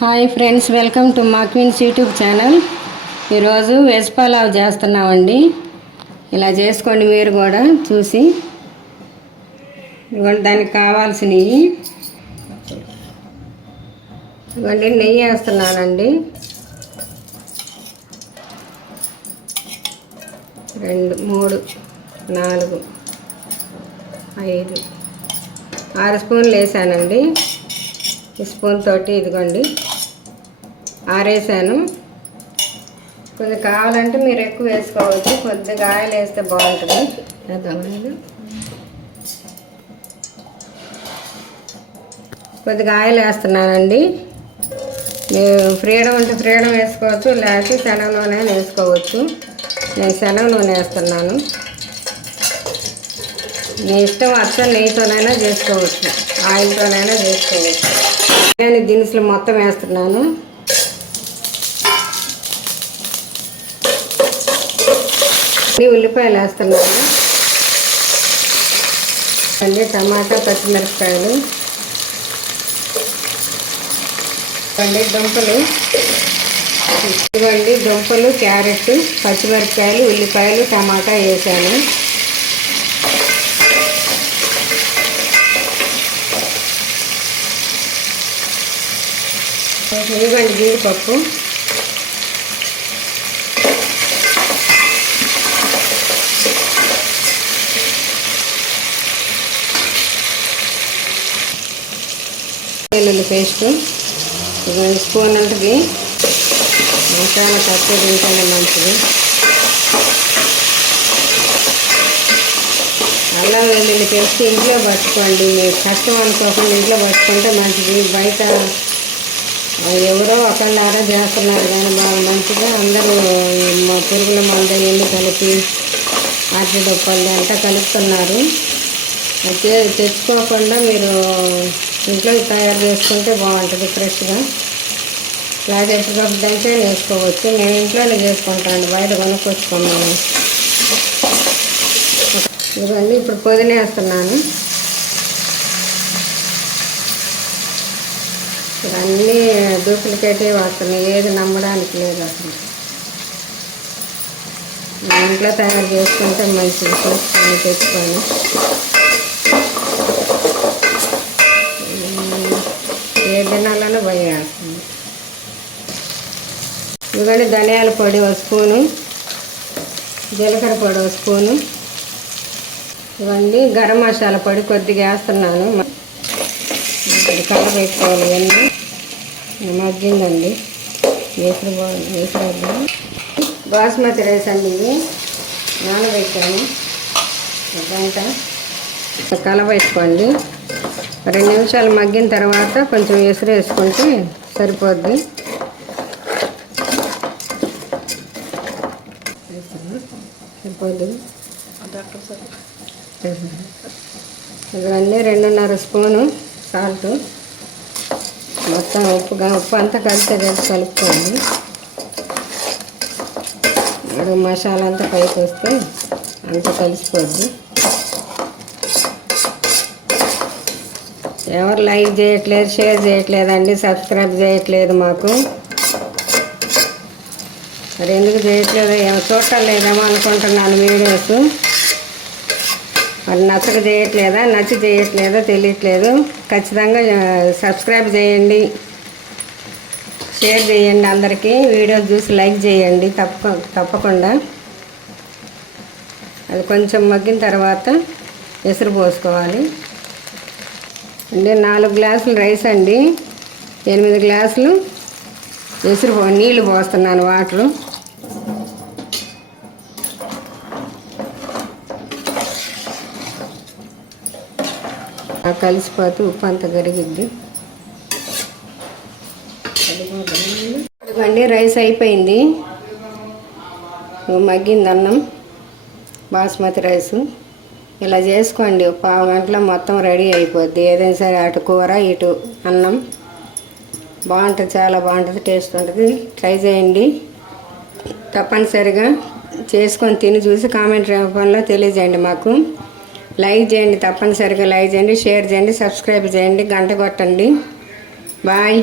Hi friends, welcome to మా queens YouTube channel. ఈరోజు veg pulao చేస్తున్నామండి. ఇలా చేసుకోండి మీరు కూడా చూసి. ఇవ్వండి దానికి కావాల్సినవి. ఇవ్వండి నెయ్యి వేస్తున్నానండి. 2 3 4 5 6 స్పూన్లు వేసానండి. ఈ స్పూన్ తోటి ఇదిగోండి 6 వేసాను. కొద్దిగా కావాలంటే మీరు ఎక్కువ వేసుకోవచ్చు, కొద్దిగా ఆయిల్ వేస్తే బాగుంటుంది. కొద్దిగా ఆయిల్ వేస్తున్నానండి. మీరు ఫ్రీడమ్ అంటే ఫ్రీడమ్ వేసుకోవచ్చు, లేకపోతే శనగ నూనె వేసుకోవచ్చు. నేను శనగ నూనె వేస్తున్నాను. మీ ఇష్టం, అచ్చం నెయ్యితోనైనా చేసుకోవచ్చు, ఆయిల్తోనైనా చేసుకోవచ్చు. బిర్యానీ దినుసులు మొత్తం వేస్తున్నాను. ఉల్లిపాయలు వేస్తున్నాను అండి. టమాటా, పచ్చిమిరపకాయలు అండి. దుంపలు ఇవ్వండి. దుంపలు, క్యారెట్, పచ్చిమిరపకాయలు, ఉల్లిపాయలు, టమాటా వేసాను. ఇవ్వండి జీడిపప్పు, వెల్లుల్లి పేస్ట్ స్పూన్ ఉంటుంది. మసాలా తక్కువ తింటేనే మంచిది. అల్లం వెల్లుల్లి పేస్ట్ ఇంట్లో పట్టుకోండి. మీరు కష్టం అనుకోకుండా ఇంట్లో పట్టుకుంటే మంచిది. బయట ఎవరో ఒకళ్ళారా చేస్తున్నారు కానీ బాగా మంచిగా అందరూ పురుగుల మందు ఎన్ని కలిపి అరటి దొప్పల్ని అంతా కలుపుతున్నారు. తెచ్చుకోకుండా మీరు ఇంట్లో తయారు చేసుకుంటే బాగుంటుంది ఫ్రెష్గా. లేకపోతే ఎప్పటికప్పుడు దంచే వేసుకోవచ్చు. నేను ఇంట్లోనే చేసుకుంటాను, బయట కొనుక్కొచ్చుకున్నాను. ఇదిగోండి ఇప్పుడు పుదీనా వేస్తున్నాను. అన్నీ డూప్లికేటే వస్తున్నాయి, ఏది నమ్మడానికి లేదు అసలు. ఇంట్లో తయారు చేసుకుంటే మంచిది. చేసుకొని తెచ్చుకొని ఏ దినాలను భయం వేస్తుంది. ఇవన్నీ ధనియాల పొడి 1 స్పూను, జీలకర్ర పొడి 1 స్పూను, ఇవన్నీ గరం మసాలా పొడి కొద్దిగా వేస్తున్నాను. కలర్ పెట్టుకోవాలి. ఇవన్నీ మగ్గిందండి. వేసేద్దాం. బాస్మతి రైస్ అండి, ఇవి నానబెట్టాను గంట. కలబెట్టుకోండి. 2 నిమిషాలు మగ్గిన తర్వాత కొంచెం ఎసురు వేసుకుంటే సరిపోద్ది. ఇవన్నీ 2.5 స్పూను సాల్ట్, మొత్తం ఉప్పు అంతా కలిసి కలుపుకోండి. మసాలా అంతా పైకి వస్తే అంతా కలిసిపోద్ది. ఎవరు లైక్ చేయట్లేదు, షేర్ చేయట్లేదండి, సబ్స్క్రైబ్ చేయట్లేదు మాకు. మరి ఎందుకు చేయట్లేదు, ఏమో చూడటం లేదేమో అనుకుంటున్నాను వీడియోస్. మరి నచ్చక చేయట్లేదా, నచ్చి చేయట్లేదో తెలియట్లేదు. ఖచ్చితంగా సబ్స్క్రైబ్ చేయండి, షేర్ చేయండి. అందరికీ వీడియో చూసి లైక్ చేయండి తప్పకుండా. అది కొంచెం మగ్గిన తర్వాత ఎసురు పోసుకోవాలి అండి. 4 గ్లాసులు రైస్ అండి, 8 గ్లాసులు నీళ్ళు పోస్తున్నాను, వాటరు. కలిసిపోతే ఉప్పు అంతా కరిగిద్ది. అదిగోండి రైస్ అయిపోయింది, మగ్గింది అన్నం. బాస్మతి రైసు ఇలా చేసుకోండి. 1/2 గంటలో మొత్తం రెడీ అయిపోద్ది. ఏదైనా సరే, అటు కూర ఇటు అన్నం బాగుంటుంది, చాలా బాగుంటుంది, టేస్ట్ ఉంటుంది. ట్రై చేయండి తప్పనిసరిగా. చేసుకొని తిని చూసి కామెంట్ రూపంలో తెలియజేయండి మాకు. లైక్ చేయండి, తప్పనిసరిగా లైక్ చేయండి, షేర్ చేయండి, సబ్స్క్రైబ్ చేయండి, గంట కొట్టండి. బాయ్.